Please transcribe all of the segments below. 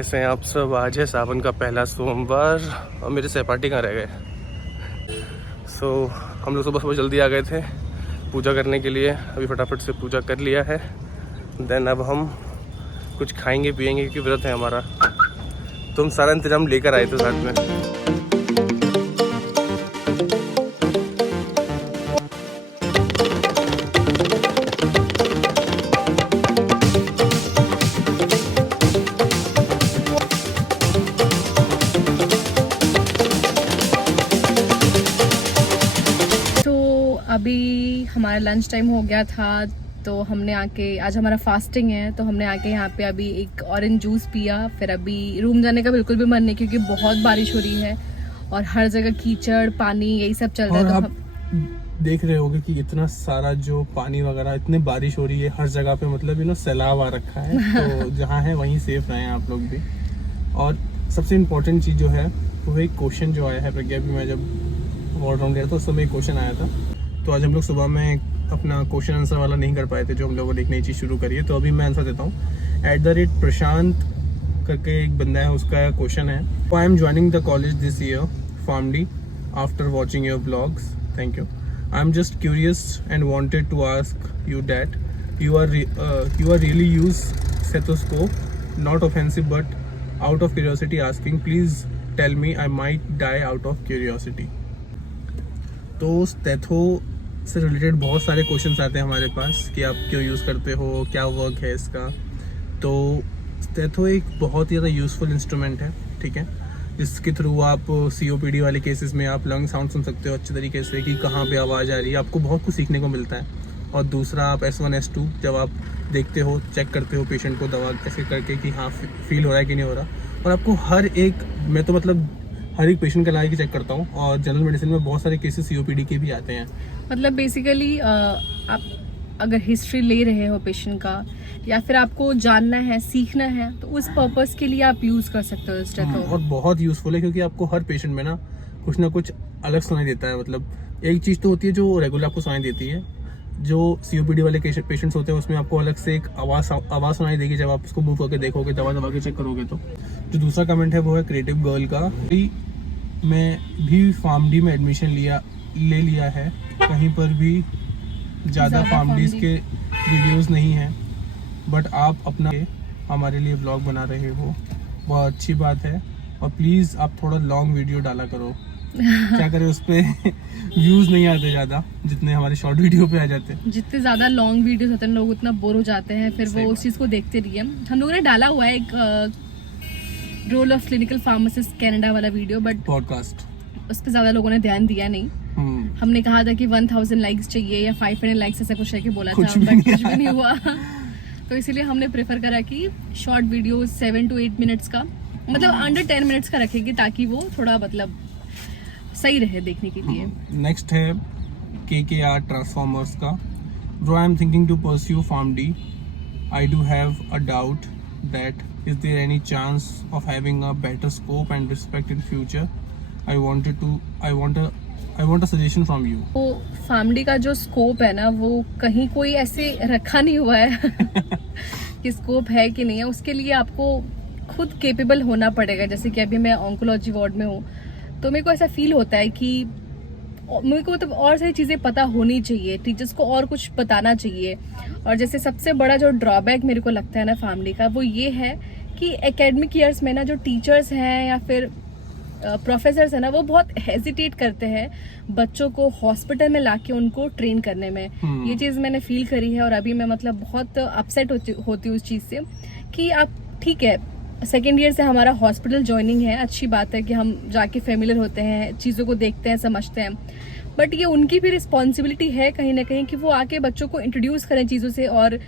कैसे हैं आप सब। आज है सावन का पहला सोमवार और मेरे सहपाठी कहाँ रह गए। हम लोग सुबह जल्दी आ गए थे पूजा करने के लिए। अभी फटाफट से पूजा कर लिया है। देन अब हम कुछ खाएंगे पिएंगे क्योंकि व्रत है हमारा। तो हम सारा इंतजाम लेकर आए थे साथ में। अभी हमारा लंच टाइम हो गया था तो हमने आके, आज हमारा फास्टिंग है तो हमने आके यहाँ पे अभी एक ऑरेंज जूस पिया। फिर अभी रूम जाने का बिल्कुल भी मन नहीं क्योंकि बहुत बारिश हो रही है और हर जगह कीचड़ पानी यही सब चल रहा है। तो आप देख रहे होगे कि इतना सारा जो पानी वगैरह, इतनी बारिश हो रही है हर जगह पे, मतलब सैलाब आ रखा है। तो जहाँ है वहीं सेफ रहें आप लोग भी। और सबसे इम्पोर्टेंट चीज़ जो है वो एक क्वेश्चन जो आया है प्रज्ञा भी, मैं जब ऑलराउंड गया था उस समय एक क्वेश्चन आया था। तो आज हम लोग सुबह में अपना क्वेश्चन आंसर वाला नहीं कर पाए थे जो हम लोगों ने एक नई चीज़ शुरू करी है। तो अभी मैं आंसर देता हूँ। @प्रशांत करके एक बंदा है, उसका क्वेश्चन है, I am joining the college this year formally after watching your blogs, thank you. I am just curious and wanted to ask you that you are really use stethoscope, not offensive but out of curiosity asking, please tell me, I might die out of curiosity। तो stetho से related बहुत सारे questions आते हैं हमारे पास कि आप क्यों यूज़ करते हो, क्या वर्क है इसका। तो स्टेथो एक बहुत ही ज़्यादा यूज़फुल इंस्ट्रूमेंट है, ठीक है, जिसके थ्रू आप COPD वाले केसेस में आप लंग साउंड सुन सकते हो अच्छे तरीके से कि कहाँ पे आवाज़ आ रही है। आपको बहुत कुछ सीखने को मिलता है। और दूसरा, आप S1 S2 जब आप देखते हो, चेक करते हो पेशेंट को दवा ऐसे करके कि हाँ फील हो रहा है कि नहीं हो रहा। और आपको हर एक, मैं तो मतलब हर एक पेशेंट का लाइक चेक करता हूँ। और जनरल मेडिसिन में बहुत सारे केसेस COPD के भी आते हैं। मतलब बेसिकली आप अगर हिस्ट्री ले रहे हो पेशेंट का या फिर आपको जानना है, सीखना है, तो उस पर्पस के लिए आप यूज़ कर सकते हो स्टेथो। और बहुत यूज़फुल है क्योंकि आपको हर पेशेंट में ना कुछ अलग सुनाई देता है। मतलब एक चीज़ तो होती है जो रेगुलर आपको सुनाई देती है, जो COPD वाले पेशेंट्स होते हैं उसमें आपको अलग से एक आवाज़ सुनाई देगी जब आप उसको मूव करके देखोगे, दवा के चेक करोगे। तो जो दूसरा कमेंट है वो है क्रिएटिव गर्ल का, मैं भी फार्मडी में एडमिशन ले लिया है, कहीं पर भी ज़्यादा फार्मडीज के वीडियोस नहीं हैं, बट आप अपना हमारे लिए व्लॉग बना रहे हो, बहुत अच्छी बात है। और प्लीज़ आप थोड़ा लॉन्ग वीडियो डाला करो। क्या करें, उस पर व्यूज़ नहीं आते ज़्यादा जितने हमारे शॉर्ट वीडियो पे आ जाते हैं। जितने ज़्यादा लॉन्ग वीडियोस होते हैं लोग उतना बोर हो जाते हैं, फिर वो उस चीज़ को देखते रहिए। हम लोगों ने डाला हुआ है एक role of clinical pharmacist Canada वाला वीडियो, बट पॉडकास्ट उस पर ज़्यादा लोगों ने ध्यान दिया नहीं। हमने कहा था कि 1000 लाइक्स चाहिए या 500 लाइक्स ऐसा कुछ है कि बोला था, बट कुछ भी नहीं हुआ। तो इसीलिए हमने प्रेफर करा कि शॉर्ट वीडियो 7 to 8 मिनट्स का, मतलब अंडर 10 मिनट्स का रखेंगे ताकि वो थोड़ा मतलब सही रहे देखने के लिए। नेक्स्ट है KKR ट्रांसफॉर्मर्स का, bro I am thinking to pursue PharmD, I do have a doubt that is there any chance of having a better scope and respect in future, I want a suggestion from you. वो PharmD का जो scope है ना, वो कहीं कोई ऐसे रखा नहीं हुआ है कि स्कोप है कि नहीं है। उसके लिए आपको खुद केपेबल होना पड़ेगा। जैसे कि अभी मैं ऑन्कोलॉजी वार्ड में हूँ तो मेरे को ऐसा फील होता है कि मेरे को मतलब और सारी चीज़ें पता होनी चाहिए, टीचर्स को और कुछ बताना चाहिए। और जैसे सबसे बड़ा जो ड्रॉबैक मेरे को लगता है ना PharmD का, वो ये है कि एकेडमिक ईयर्स में ना जो टीचर्स हैं या फिर प्रोफेसर्स हैं ना, वो बहुत हेजिटेट करते हैं बच्चों को हॉस्पिटल में लाके उनको ट्रेन करने में। ये चीज़ मैंने फील करी है और अभी मैं मतलब बहुत अपसेट होती हूँ उस चीज़ से कि आप ठीक है, सेकेंड ईयर से हमारा हॉस्पिटल ज्वाइनिंग है, अच्छी बात है कि हम जाके फेमिलियर होते हैं, चीज़ों को देखते हैं, समझते हैं, बट ये उनकी भी रिस्पॉन्सिबिलिटी है कहीं ना कहीं कि वो आके बच्चों को इंट्रोड्यूस करें चीज़ों से। और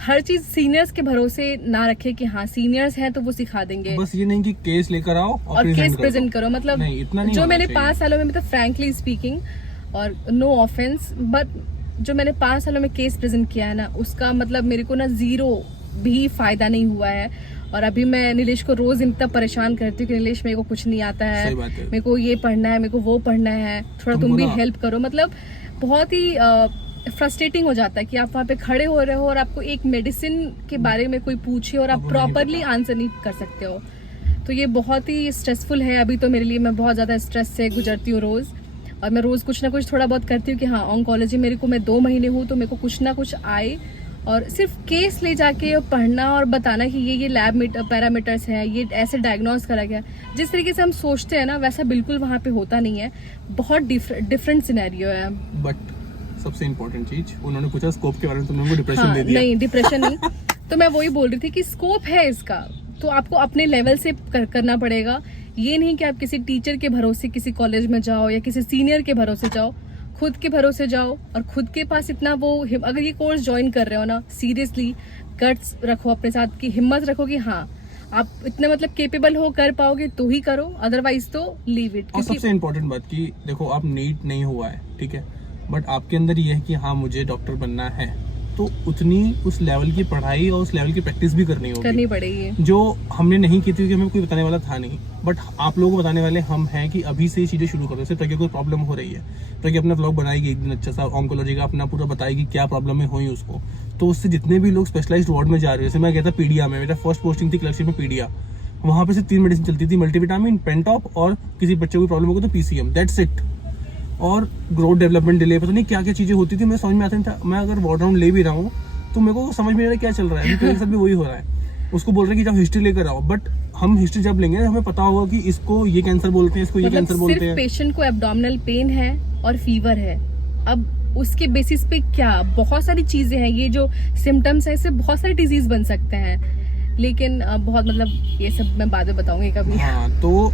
हर चीज़ सीनियर्स के भरोसे ना रखे कि हाँ सीनियर्स हैं तो वो सिखा देंगे। बस ये नहीं कि केस लेकर आओ और केस प्रेजेंट करो। मतलब नहीं, इतना नहीं जो मैंने चाहिए। 5 सालों में, मतलब फ्रैंकली स्पीकिंग और नो ऑफेंस, बट जो मैंने 5 सालों में केस प्रेजेंट किया है ना, उसका मतलब मेरे को ना 0 भी फायदा नहीं हुआ है। और अभी मैं नीलेश को रोज इतना परेशान करती हूँ कि नीलेश मेरे को कुछ नहीं आता है, मेरे को ये पढ़ना है, मेरे को वो पढ़ना है, थोड़ा तुम भी हेल्प करो। मतलब बहुत ही फ्रस्ट्रेटिंग हो जाता है कि आप वहाँ पे खड़े हो रहे हो और आपको एक मेडिसिन के बारे में कोई पूछे और आप प्रॉपरली आंसर नहीं कर सकते हो। तो ये बहुत ही स्ट्रेसफुल है अभी तो मेरे लिए। मैं बहुत ज़्यादा स्ट्रेस से गुजरती हूँ रोज़, और मैं रोज़ कुछ ना कुछ थोड़ा बहुत करती हूँ कि हाँ ऑन्कोलॉजी मेरे को, मैं 2 महीने हूँ तो मेरे को कुछ ना कुछ आए, और सिर्फ केस ले जाके पढ़ना और बताना कि ये लैब पैरामीटर्स हैं, ये ऐसे डायग्नोज करा गया। जिस तरीके से हम सोचते हैं ना वैसा बिल्कुल वहाँ पे होता नहीं है, बहुत डिफरेंट सिनेरियो है। बट सबसे इम्पोर्टेंट चीज, उन्होंने पूछा स्कोप के बारे में, तुमने उनको डिप्रेशन हाँ, दे दिया। नहीं डिप्रेशन नहीं। तो मैं वही बोल रही थी कि स्कोप है इसका, तो आपको अपने लेवल से करना पड़ेगा। ये नहीं कि आप किसी टीचर के भरोसे किसी कॉलेज में जाओ या किसी सीनियर के भरोसे जाओ, खुद के भरोसे जाओ। और खुद के पास इतना वो अगर ये कोर्स ज्वाइन कर रहे हो ना, सीरियसली गट्स रखो अपने साथ की, हिम्मत रखो कि हाँ आप इतने मतलब केपेबल हो, कर पाओगे तो ही करो, अदरवाइज तो लीव इट। और सबसे इम्पोर्टेंट बात कि देखो, आप नीट नहीं हुआ है, ठीक है, बट आपके अंदर ये है कि हाँ मुझे डॉक्टर बनना है, तो उतनी उस लेवल की पढ़ाई और उस लेवल की प्रैक्टिस भी करनी पड़ेगी, जो हमने नहीं की थी, क्योंकि हमें कोई बताने वाला था नहीं। बट आप लोगों को बताने वाले हम हैं कि अभी से ये चीज़ें शुरू करो। जैसे प्रज्ञा को प्रॉब्लम हो रही है, प्रज्ञा अपना व्लॉग बनाएगी एक दिन अच्छा सा, ऑन्कोलॉजी का अपना पूरा बताएगी क्या प्रॉब्लम में हुई उसको। तो उससे जितने भी लोग स्पेशलाइज्ड वार्ड में जा रहे हैं, जैसे मैं गया था पीडिया में, मेरा फर्स्ट पोस्टिंग थी क्लर्कशिप में पीडिया, वहाँ पे से 3 मेडिसिन चलती थी, मल्टीविटामिन, पेंटॉप, और किसी बच्चे को प्रॉब्लम होगी तो पीसीएम, दैट्स इट। और ग्रोथ डेवलपमेंट डिले, पता नहीं क्या क्या चीज़ें होती थी, मुझे समझ में आता नहीं था। मैं अगर वार्ड राउंड ले भी रहा हूँ तो मेरे को समझ में नहीं आ रहा क्या चल रहा है, मेरे साथ भी वही हो रहा है। उसको बोल रहे हैं कि जब हिस्ट्री लेकर आओ, बट हम हिस्ट्री जब लेंगे हमें पता होगा कि इसको ये कैंसर बोलते हैं, इसको ये कैंसर बोलते हैं। पेशेंट को एब्डोमिनल पेन है और फीवर है, अब उसके बेसिस पे क्या बहुत सारी चीजें हैं, ये जो सिम्टम्स है इससे बहुत सारे डिजीज बन सकते हैं, लेकिन बहुत मतलब ये सब मैं बाद में बताऊंगी कभी। हाँ, तो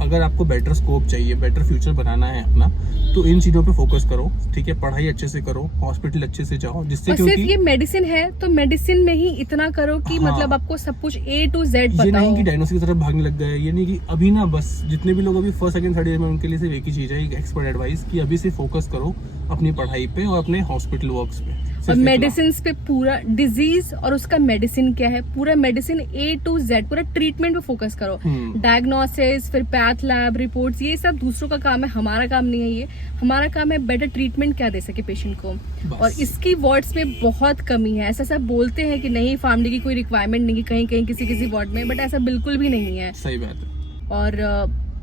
अगर आपको बेटर स्कोप चाहिए, बेटर फ्यूचर बनाना है अपना, तो इन चीजों पे फोकस करो, ठीक है। पढ़ाई अच्छे से करो, हॉस्पिटल अच्छे से जाओ, जिससे क्योंकि सिर्फ ये मेडिसिन है तो मेडिसिन में ही इतना करो कि हाँ, मतलब आपको सब कुछ A to Z पता हो। ये नहीं कि डायग्नोसिस की तरफ भागने लग गए, ये नहीं कि अभी ना, बस जितने भी लोग अभी फर्स्ट सेकंड थर्ड ईयर में, उनके लिए सिर्फ एक ही चीज है, एक एक्सपर्ट एडवाइस, कि अभी से फोकस करो अपनी पढ़ाई पे और अपने हॉस्पिटल वर्क्स पे और मेडिसिन पे, पूरा डिजीज और उसका मेडिसिन क्या है, पूरा मेडिसिन A to Z, पूरा ट्रीटमेंट पे फोकस करो। डायग्नोसिस, फिर पैथ लैब रिपोर्ट्स, ये सब दूसरों का काम है, हमारा काम नहीं है। ये हमारा काम है बेटर ट्रीटमेंट क्या दे सके पेशेंट को, और इसकी वार्ड्स में बहुत कमी है। ऐसा सब बोलते हैं कि नहीं फैमिली की कोई रिक्वायरमेंट नहीं है कहीं कहीं किसी वार्ड में, बट ऐसा बिल्कुल भी नहीं है। सही बात है। और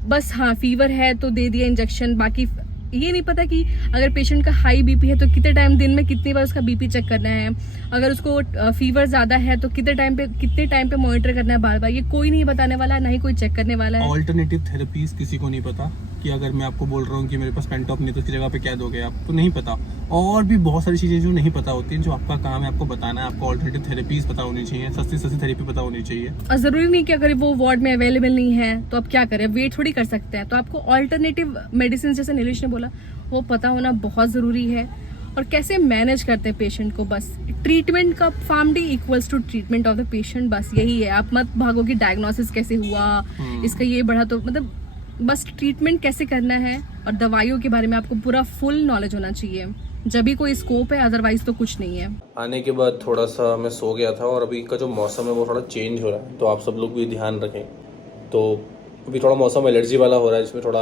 बस हाँ फीवर है तो दे दिया इंजेक्शन, बाकी ये नहीं पता कि अगर पेशेंट का हाई बीपी है तो कितने टाइम, दिन में कितनी बार उसका बीपी चेक करना है, अगर उसको फीवर ज्यादा है तो कितने टाइम पे मॉनिटर करना है बार बार, ये कोई नहीं बताने वाला है, ना ही कोई चेक करने वाला है। ऑल्टरनेटिव थेरेपीज किसी को नहीं पता, कि अगर मैं आपको बोल रहा हूँ कि मेरे पास पेंटॉप नहीं तो उसकी जगह पे क्या दोगे, आपको नहीं पता। और भी बहुत सारी चीज़ें जो नहीं पता होती हैं, जो आपका काम है आपको बताना है। आपको ऑल्टरनेटिव थेरेपीज पता होनी चाहिए, सस्ती थेरेपी पता होनी चाहिए। और जरूरी नहीं कि अगर वो वार्ड में अवेलेबल नहीं है तो आप क्या करें, वेट थोड़ी कर सकते हैं। तो आपको ऑल्टरनेटिव मेडिसिन, जैसे नीलेश ने बोला, वो पता होना बहुत जरूरी है। और कैसे मैनेज करते हैं पेशेंट को, बस ट्रीटमेंट का PharmD equals to treatment of the patient, बस यही है। आप मत भागो कि डायग्नोसिस कैसे हुआ, इसका ये बढ़ा, तो मतलब बस ट्रीटमेंट कैसे करना है और दवाइयों के बारे में आपको पूरा फुल नॉलेज होना चाहिए, जब भी कोई स्कोप है, अदरवाइज तो कुछ नहीं है। आने के बाद थोड़ा सा मैं सो गया था, और अभी का जो मौसम है वो थोड़ा चेंज हो रहा है, तो आप सब लोग भी ध्यान रखें। तो अभी थोड़ा मौसम एलर्जी वाला हो रहा है, जिसमें थोड़ा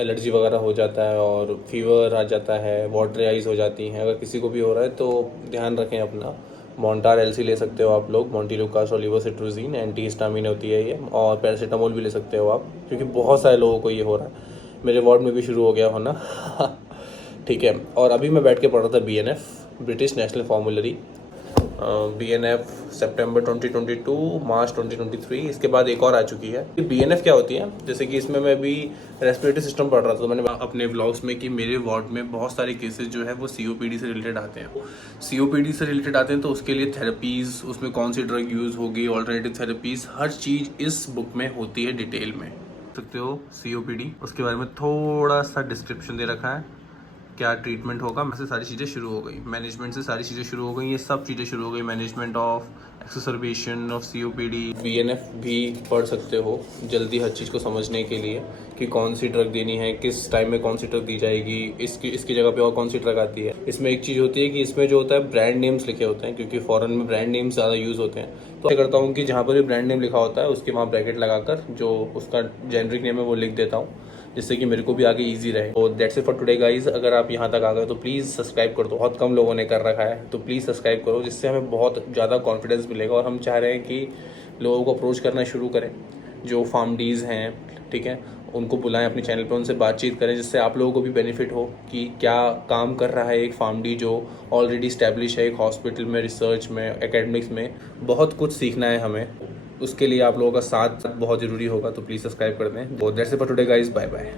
एलर्जी वगैरह हो जाता है और फीवर आ जाता है, वाटरी आइज हो जाती हैं। अगर किसी को भी हो रहा है तो ध्यान रखें अपना। मॉन्टार एलसी ले सकते हो आप लोग, मोंटेलुकास और लिवोसिट्रोजिन, एंटी हिस्टामिन होती है ये, और पैरासीटामोल भी ले सकते हो आप, क्योंकि बहुत सारे लोगों को ये हो रहा है। मेरे वार्ड में भी शुरू हो गया होना। ठीक है। और अभी मैं बैठ के पढ़ रहा था BNF, British national formulary, BNF सितंबर 2022, मार्च 2023। इसके बाद एक और आ चुकी है। BNF क्या होती है, जैसे कि इसमें मैं भी रेस्पिरेटरी सिस्टम पढ़ रहा था, तो मैंने अपने व्लॉग्स में कि मेरे वार्ड में बहुत सारे केसेस जो है वो COPD से रिलेटेड आते हैं। COPD से रिलेटेड आते हैं तो उसके लिए थेरेपीज़, उसमें कौन सी ड्रग यूज़ होगी, ऑल्टरनेटिव थेरेपीज़, हर चीज़ इस बुक में होती है डिटेल में। सकते हो COPD, उसके बारे में थोड़ा सा डिस्क्रिप्शन दे रखा है, क्या ट्रीटमेंट होगा, से सारी चीज़ें शुरू हो गई, मैनेजमेंट से सारी चीज़ें शुरू हो गई, ये सब चीज़ें शुरू हो गई, management of exacerbation of COPD। BNF भी पढ़ सकते हो जल्दी हर चीज़ को समझने के लिए, कि कौन सी ड्रग देनी है, किस टाइम में कौन सी ड्रग दी जाएगी, इसकी जगह पे और कौन सी ड्रग आती है। इसमें एक चीज़ होती है कि इसमें जो होता है ब्रांड नेम्स लिखे होते हैं, क्योंकि फॉरेन में ब्रांड नेम्स ज़्यादा यूज़ होते हैं। तो मैं करता हूँ कि जहाँ पर भी ब्रांड नेम लिखा होता है उसके वहाँ ब्रैकेट लगाकर जो उसका जेनरिक नेम है वो लिख देता हूँ, जिससे कि मेरे को भी आगे इजी रहे। तो that's it for today guys. अगर आप यहाँ तक आ गए तो प्लीज़ सब्सक्राइब कर दो, बहुत कम लोगों ने कर रखा है, तो प्लीज़ सब्सक्राइब करो, जिससे हमें बहुत ज़्यादा कॉन्फिडेंस मिलेगा। और हम चाह रहे हैं कि लोगों को अप्रोच करना शुरू करें, जो फार्मडीज़ हैं, ठीक है, उनको बुलाएं अपने चैनल पे, उनसे बातचीत करें, जिससे आप लोगों को भी बेनिफिट हो कि क्या काम कर रहा है एक फार्मडी जो ऑलरेडी इस्टेब्लिश है एक हॉस्पिटल में, रिसर्च में, एकेडमिक्स में। बहुत कुछ सीखना है हमें, उसके लिए आप लोगों का साथ बहुत ज़रूरी होगा, तो प्लीज़ सब्सक्राइब कर दें। तो that's it for today guys, bye bye.